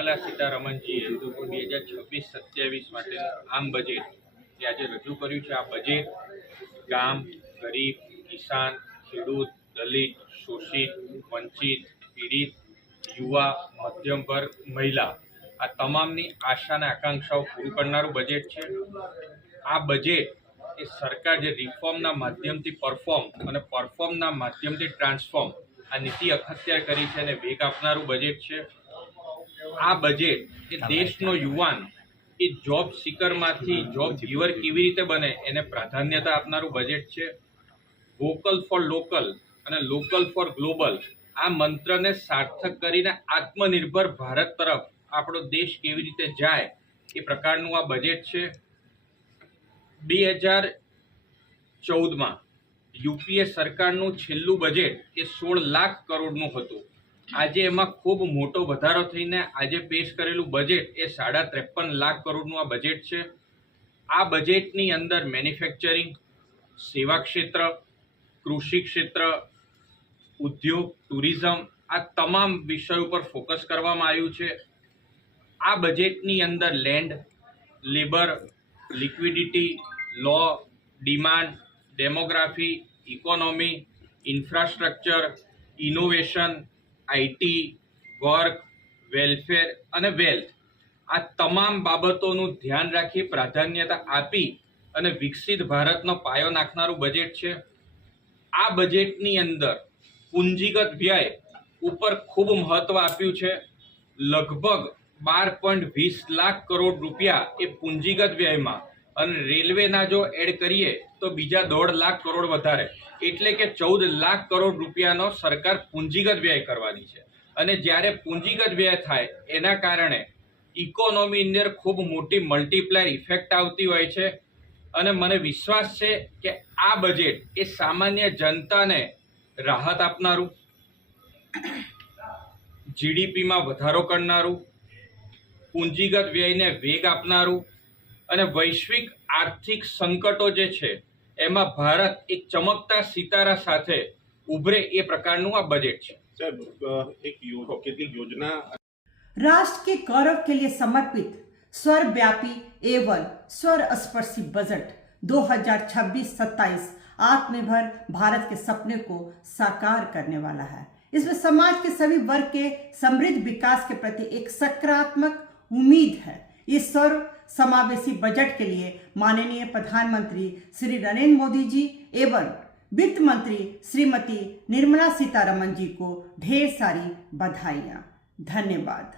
निर्मला सीतारमणजीए 2026-27 માટે આમ બજેટ જે આજે રજૂ કર્યું છે। આ બજેટ ગામ, ગરીબ, કિસાન, ખેડૂત, દલિત, શોષિત, વંચિત, પીડિત, યુવા, મધ્યમ વર્ગ, મહિલા આ તમામની આશા અને આકાંક્ષાઓ પૂરું કરનારું બજેટ છે। આ બજેટ એ સરકાર જે રિફોર્મના માધ્યમથી પરફોર્મ અને પરફોર્મના માધ્યમથી ટ્રાન્સફોર્મ આ નીતિ અખત્યાર કરી છે અને વેગ આપનારું બજેટ છે। આ બજેટ એ દેશનો યુવાન એ જોબ સિકરમાંથી જોબ ગીવર કેવી રીતે બને એને પ્રાધાન્યતા આપનારું બજેટ છે। વોકલ ફોર લોકલ અને લોકલ ફોર ગ્લોબલ આ મંત્રને સાર્થક કરીને આત્મનિર્ભર ભારત તરફ આપણો દેશ કેવી રીતે જાય એ પ્રકારનું આ બજેટ છે। 2014માં યુપીએ સરકારનું છેલ્લું બજેટ એ 16 લાખ કરોડનું હતું। આજે એમાં ખૂબ મોટો વધારો થઈને આજે પેશ કરેલું બજેટ એ 53.5 લાખ કરોડનું આ બજેટ છે। આ બજેટની અંદર મેન્યુફેક્ચરિંગ, સેવા ક્ષેત્ર, કૃષિ ક્ષેત્ર, ઉદ્યોગ, ટુરિઝમ આ તમામ વિષયો પર ફોકસ કરવામાં આવ્યું છે। આ બજેટની અંદર land, labour, liquidity, law, demand, demography, economy, infrastructure, innovation, IT, work, welfare અને વેલ્થ આ તમામ બાબતોનું ધ્યાન રાખી પ્રાધાન્યતા આપી અને વિકસિત ભારતનો પાયો નાખનારું બજેટ છે। આ બજેટની અંદર પૂંજીગત વ્યય ઉપર ખૂબ મહત્વ આપ્યું છે। લગભગ 12.20 લાખ કરોડ રૂપિયા એ પૂંજીગત વ્યયમાં અને રેલવેના જો એડ કરીએ તો બીજા 1.5 લાખ કરોડ વધારે એટલે કે 14 લાખ કરોડ રૂપિયાનો સરકાર પૂંજીગત વ્યય કરવાની છે। અને જ્યારે પૂંજીગત વ્યય થાય એના કારણે ઇકોનોમી અંદર ખૂબ મોટી મલ્ટીપ્લાયર ઇફેક્ટ આવતી હોય છે। અને મને વિશ્વાસ છે કે આ બજેટ એ સામાન્ય જનતાને રાહત આપનારું, જીડીપીમાં વધારો કરનારું, પૂંજીગત વ્યયને વેગ આપનારું અને વૈશ્વિક આર્થિક સંકટો જે છે એમાં ભારત એક ચમકતા સિતારા સાથે ઉભરે એ પ્રકારનું આ બજેટ છે। કેટલીક યોજના राष्ट्र के गौरव के लिए समर्पित सर्वव्यापी एवं सर्वस्पर्शी बजट 2026-27 आत्मनिर्भर भारत के सपने को साकार करने वाला है। इसमें समाज के सभी वर्ग के समृद्ध विकास के प्रति एक सकारात्मक उम्मीद है। इस सर्व समावेशी बजट के लिए माननीय प्रधानमंत्री श्री नरेंद्र मोदी जी एवं वित्त मंत्री श्रीमती निर्मला सीतारमण जी को ढेर सारी बधाइयाँ। धन्यवाद।